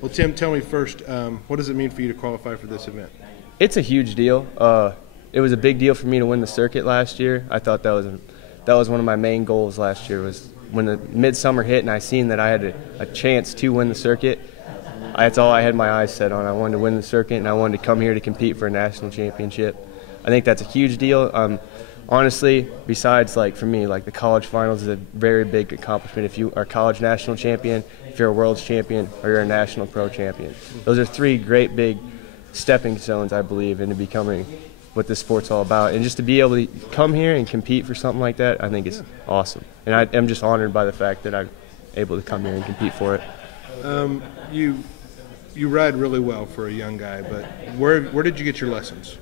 Well, Tim, tell me first, what does it mean for you to qualify for this event? It's a huge deal. It was a big deal for me to win the circuit last year. I thought that was one of my main goals last year, was when the midsummer hit and I seen that I had a chance to win the circuit. That's all I had my eyes set on. I wanted to win the circuit, and I wanted to come here to compete for a national championship. I think that's a huge deal. Honestly, besides, like, for me, like, the college finals is a very big accomplishment. If you are a college national champion, if you're a world's champion, or you're a national pro champion. Those are three great big stepping stones, I believe, into becoming what this sport's all about. And just to be able to come here and compete for something like that, I think is awesome. And I'm just honored by the fact that I'm able to come here and compete for it. You ride really well for a young guy, but where did you get your lessons?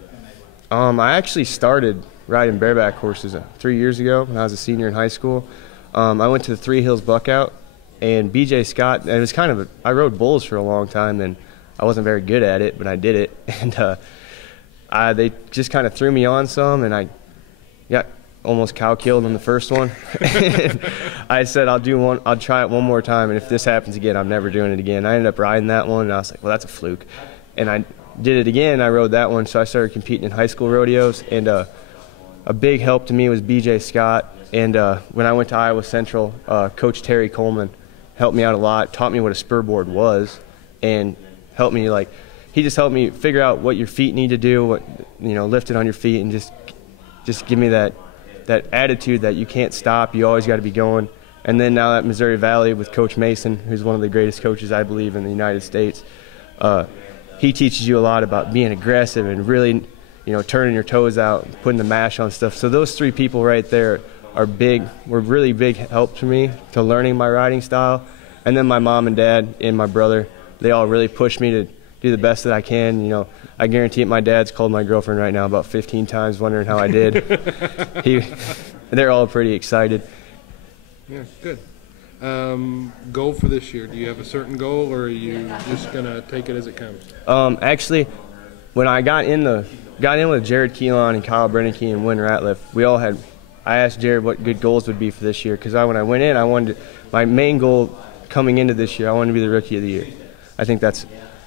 I actually started riding bareback horses 3 years ago when I was a senior in high school. I went to the Three Hills Buckout, and B.J. Scott, and it was I rode bulls for a long time, and I wasn't very good at it, but I did it. And they just kind of threw me on some, and I got almost cow-killed on the first one. I said, I'll try it one more time, and if this happens again, I'm never doing it again. I ended up riding that one, and I was like, well, that's a fluke. And I did it again. I rode that one, so I started competing in high school rodeos, and a big help to me was B.J. Scott. And when I went to Iowa Central, Coach Terry Coleman helped me out a lot, taught me what a spur board was, and helped me, he just helped me figure out what your feet need to do, lift it on your feet, and just give me that attitude that you can't stop, you always got to be going. And then now at Missouri Valley with Coach Mason, who's one of the greatest coaches, I believe, in the United States, he teaches you a lot about being aggressive and really, turning your toes out, putting the mash on stuff. So those three people right there were really big help to me to learning my riding style. And then my mom and dad and my brother, they all really pushed me to do the best that I can. I guarantee it, my dad's called my girlfriend right now about 15 times wondering how I did. They're all pretty excited. Yeah, good. Goal for this year, do you have a certain goal, or are you just going to take it as it comes? Actually, when I got in with Jared Keelan and Kyle Brennicky and Wynn Ratliff, I asked Jared what good goals would be for this year, because when I went in, my main goal coming into this year, I wanted to be the Rookie of the Year. I think that's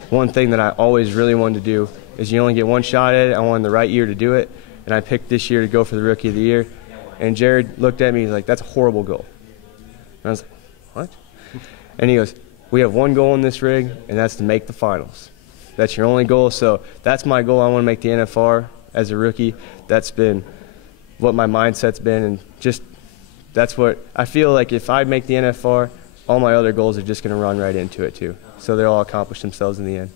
one thing that I always really wanted to do, is you only get one shot at it. I wanted the right year to do it, and I picked this year to go for the Rookie of the Year. And Jared looked at me, he's like, that's a horrible goal. And I was like, what? And he goes, we have one goal in this rig, and that's to make the finals. That's your only goal. So that's my goal. I want to make the NFR as a rookie. That's been what my mindset's been, and just that's what I feel like. If I make the NFR, all my other goals are just going to run right into it too. So they'll all accomplish themselves in the end.